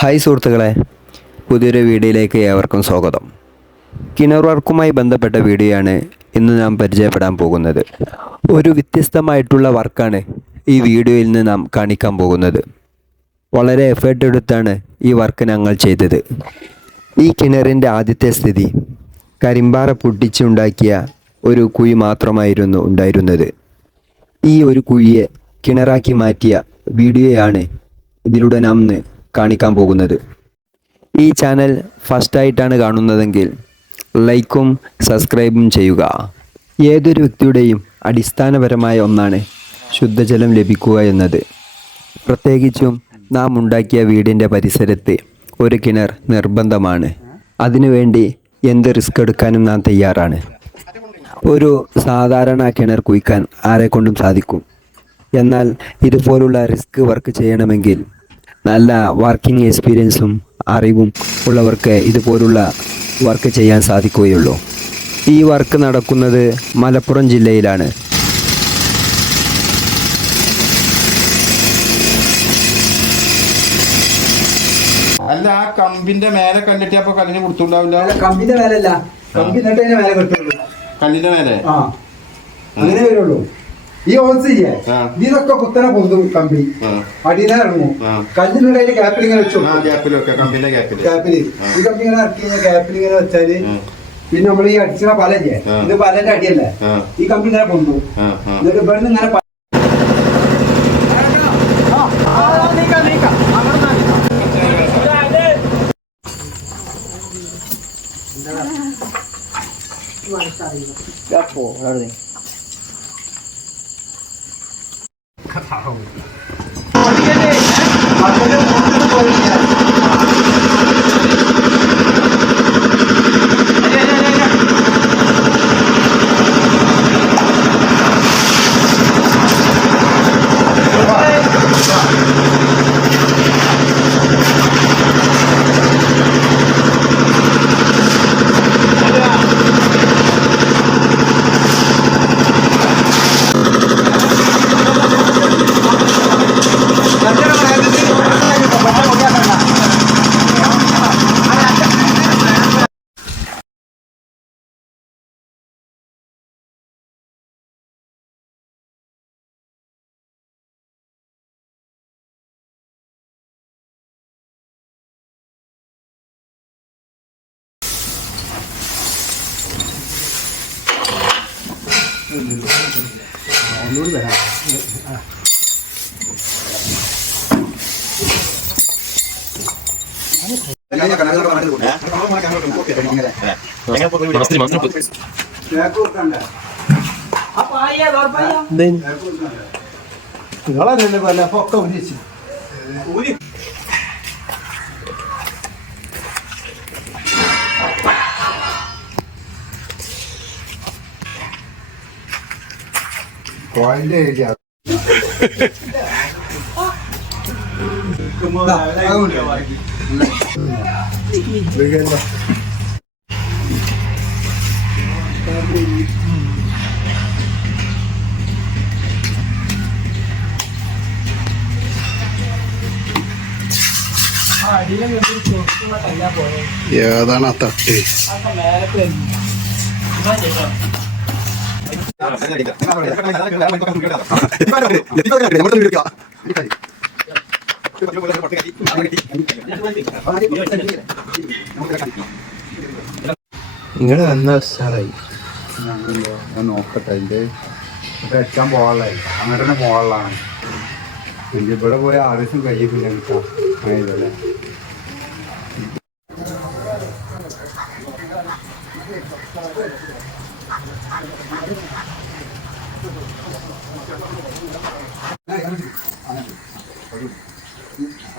Hi സുഹൃത്തുക്കളെ പുതിയൊരു വീഡിയോയിലേക്ക് ഏവർക്കും സ്വാഗതം. കിണർ വർക്കുമായി ബന്ധപ്പെട്ട വീഡിയോയാണ് ഇന്ന് നാം പരിചയപ്പെടാൻ പോകുന്നത്. ഒരു വ്യത്യസ്തമായിട്ടുള്ള വർക്കാണ് ഈ വീഡിയോയിൽ നിന്ന് നാം കാണിക്കാൻ പോകുന്നത്. വളരെ എഫേർട്ട് എടുത്താണ് ഈ വർക്ക് ഞങ്ങൾ ചെയ്തത്. ഈ കിണറിന്റെ ആദ്യത്തെ സ്ഥിതി കരിമ്പാറ പൊട്ടിച്ചുണ്ടാക്കിയ ഒരു കുഴി മാത്രമായിരുന്നു ഉണ്ടായിരുന്നത്. ഈ ഒരു കുഴിയെ കിണറാക്കി മാറ്റിയ വീഡിയോയാണ് ഇതിലൂടെ നാം കാണിക്കാൻ പോകുന്നത്. ഈ ചാനൽ ഫസ്റ്റായിട്ടാണ് കാണുന്നതെങ്കിൽ ലൈക്കും സബ്സ്ക്രൈബും ചെയ്യുക. ഏതൊരു വ്യക്തിയുടെയും അടിസ്ഥാനപരമായ ഒന്നാണ് ശുദ്ധജലം ലഭിക്കുക എന്നത്. പ്രത്യേകിച്ചും നാം ഉണ്ടാക്കിയ വീടിന്റെ പരിസരത്ത് ഒരു കിണർ നിർബന്ധമാണ്. അതിനുവേണ്ടി എന്ത് റിസ്ക് എടുക്കാനും നാം തയ്യാറാണ്. ഒരു സാധാരണ കിണർ കുഴിക്കാൻ ആരെക്കൊണ്ടും സാധിക്കും. എന്നാൽ ഇതുപോലുള്ള റിസ്ക് വർക്ക് ചെയ്യണമെങ്കിൽ നല്ല വർക്കിംഗ് എക്സ്പീരിയൻസും അറിവും ഉള്ളവർക്ക് ഇതുപോലുള്ള വർക്ക് ചെയ്യാൻ സാധിക്കുകയുള്ളൂ. ഈ വർക്ക് നടക്കുന്നത് മലപ്പുറം ജില്ലയിലാണ്. അല്ല ആ കമ്പിന്റെ മേലെ കല്ലിട്ടിയപ്പോ കല്ലിന് കൊടുത്തുണ്ടാവില്ല കമ്പിന്റെ മേലല്ല. കമ്പിന്റെ നട്ടതിന്റെ മേലെ കെട്ടുള്ളൂ. കല്ലിന്റെ മേലെ? ആ. അങ്ങനെ വരുള്ളൂ. ഈ ആ. ഇതൊക്കെ കുത്തനെ പൊന്തും കമ്പി. അടിയിലെ ഇറങ്ങും. ആ. ഗ്യാപ്പിൽ ഇങ്ങനെ വെച്ചു? ഗ്യാപ്പിൽ ഗ്യാപ്പിൽ ആ. ഈ കമ്പി ഇങ്ങനെ ഇറക്കി ക്യാപ്പിൽ ഇങ്ങനെ വെച്ചാൽ പിന്നെ നമ്മൾ ഈ അടിച്ച പലല്ലേ. ഇത് പലന്റെ അടിയല്ലേ. ഈ കമ്പി ഇങ്ങനെ പൊന്തും. എന്നിട്ട് ഇവിടുന്ന് ഇങ്ങനെ 卡, 하. കൊടുക്കണ്ടേ? നിങ്ങളതല്ലേ പറഞ്ഞെ, അപ്പൊ ഒക്കെ ഒന്നിച്ച്. പോയിന്റ്. വിളിക്കണ്ട. ഏതാണ് ആ തട്ട് ഇങ്ങനെ വന്ന ഉഷാറായി നോക്കട്ടെ എന്റെ എത്താൻ പോകാനുള്ളതായി. അങ്ങോട്ട് തന്നെ പോകാനുള്ളതാണ്. പിന്നെ ഇവിടെ പോയ ആവശ്യം കഴിയും പിന്നെ കിട്ടാം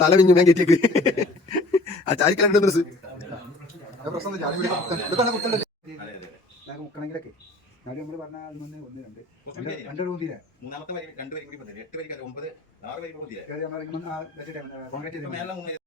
തല പിഞ്ഞു ഞാൻ കയറ്റിയേക്ക് ആ ചാരിക്കലുണ്ട് ഡ്രസ് എന്നാലും നമ്മൾ ഒന്ന് ഒന്ന് രണ്ട്. രണ്ട് മൂന്നാമത്തെ വരി രണ്ട് വരി കൂടി എട്ട് ഒമ്പത് ആറ് വരി കോൺക്രീറ്റ്